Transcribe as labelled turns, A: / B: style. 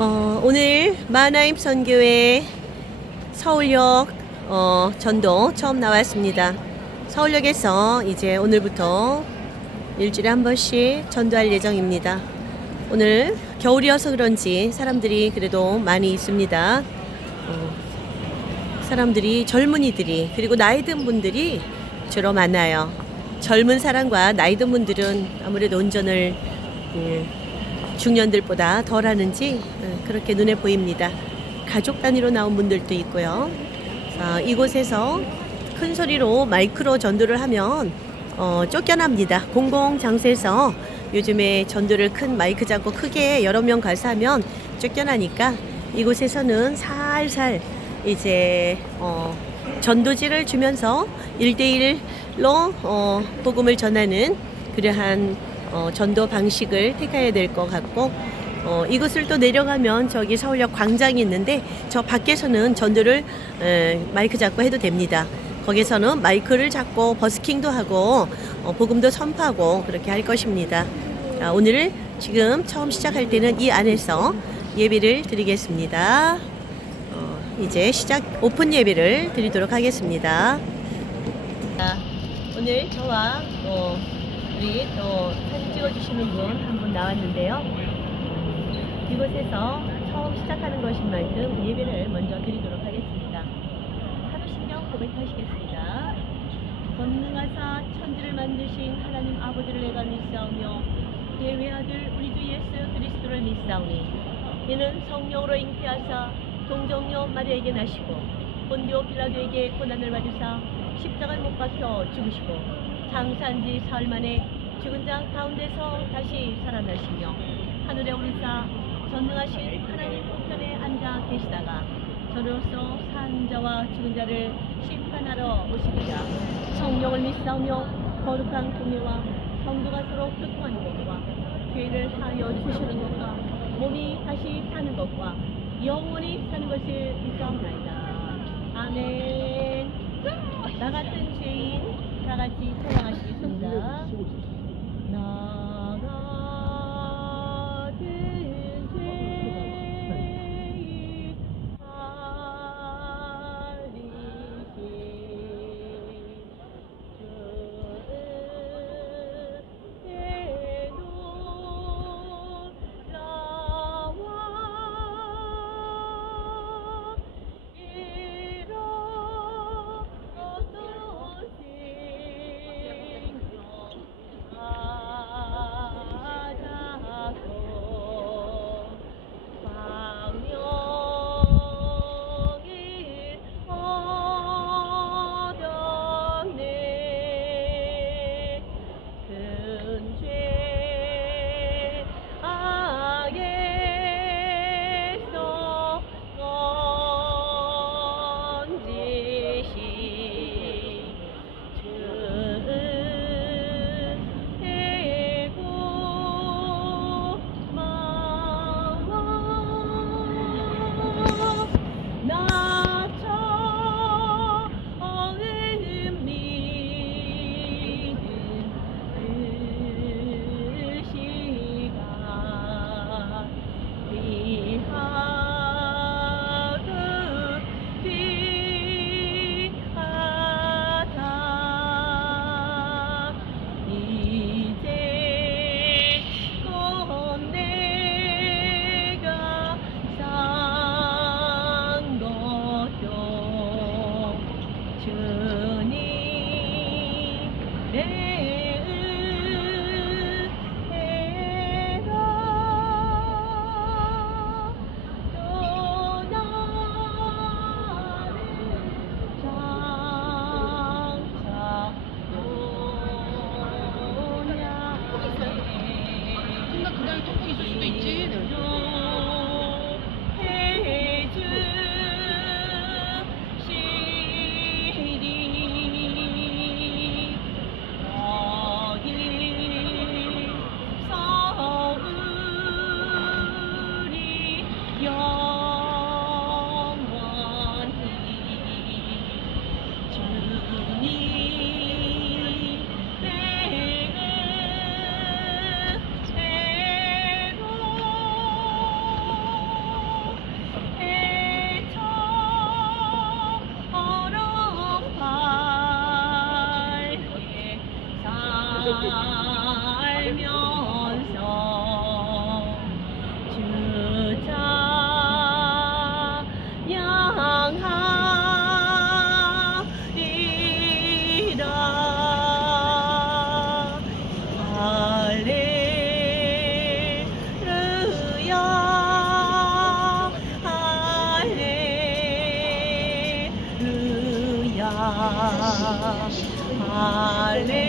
A: 어, 오늘 마나임 선교회 서울역 어, 전도 처음 나왔습니다. 서울역에서 이제 오늘부터 일주일에 한 번씩 전도할 예정입니다. 오늘 겨울이어서 그런지 사람들이 그래도 많이 있습니다. 어, 사람들이 젊은이들이 그리고 나이 든 분들이 주로 많아요. 젊은 사람과 나이 든 분들은 아무래도 운전을 예, 중년들보다 덜 하는지 예, 그렇게 눈에 보입니다. 가족 단위로 나온 분들도 있고요. 자, 이곳에서 큰 소리로 마이크로 전도를 하면 어, 쫓겨납니다. 공공 장소에서 요즘에 전도를 큰 마이크 잡고 크게 여러 명 가서 하면 쫓겨나니까 이곳에서는 살살 이제 어, 전도지를 주면서 일대일로 어, 복음을 전하는 그러한 어, 전도 방식을 택해야 될 것 같고 어, 이곳을 또 내려가면 저기 서울역 광장이 있는데 저 밖에서는 전도를 에, 마이크 잡고 해도 됩니다. 거기서는 마이크를 잡고 버스킹도 하고 어, 복음도 선포하고 그렇게 할 것입니다. 자, 오늘 지금 처음 시작할 때는 이 안에서 예배를 드리겠습니다. 어, 이제 시작 오픈 예배를 드리도록 하겠습니다. 자, 오늘 저와 또 우리 또 사진 찍어주시는 분 한 분 나왔는데요. 이곳에서 처음 시작하는 것인 만큼 예배를 먼저 드리도록 하겠습니다. 하루 신경 고백하시겠습니다. 권능하사 천지를 만드신 하나님 아버지를 내가 믿사오며 그의 외아들 우리 주 예수 그리스도를 믿사오니 이는 성령으로 잉태하사 동정녀 마리아에게 나시고 본디오 빌라도에게 고난을 받으사 십자가에 못 박혀 죽으시고 장사한 지 사흘 만에 죽은 자 가운데서 다시 살아나시며 하늘에 오르사 전능하신 하나님 우편에 앉아 계시다가 저로서 산 자와 죽은 자를 심판하러 오십니다. 성령을 믿사오며 거룩한 공예와 성도가 서로 교통하는 것과 죄를 사하여 주시는 것과 몸이 다시 사는 것과 영원히 사는 것을 믿사옵나이다. 아멘. 나 같은 같이 찬양하시겠습니다. 나 내 은혜 알면서 주자 양하리라. 할렐루야. 할렐루야. 할렐루야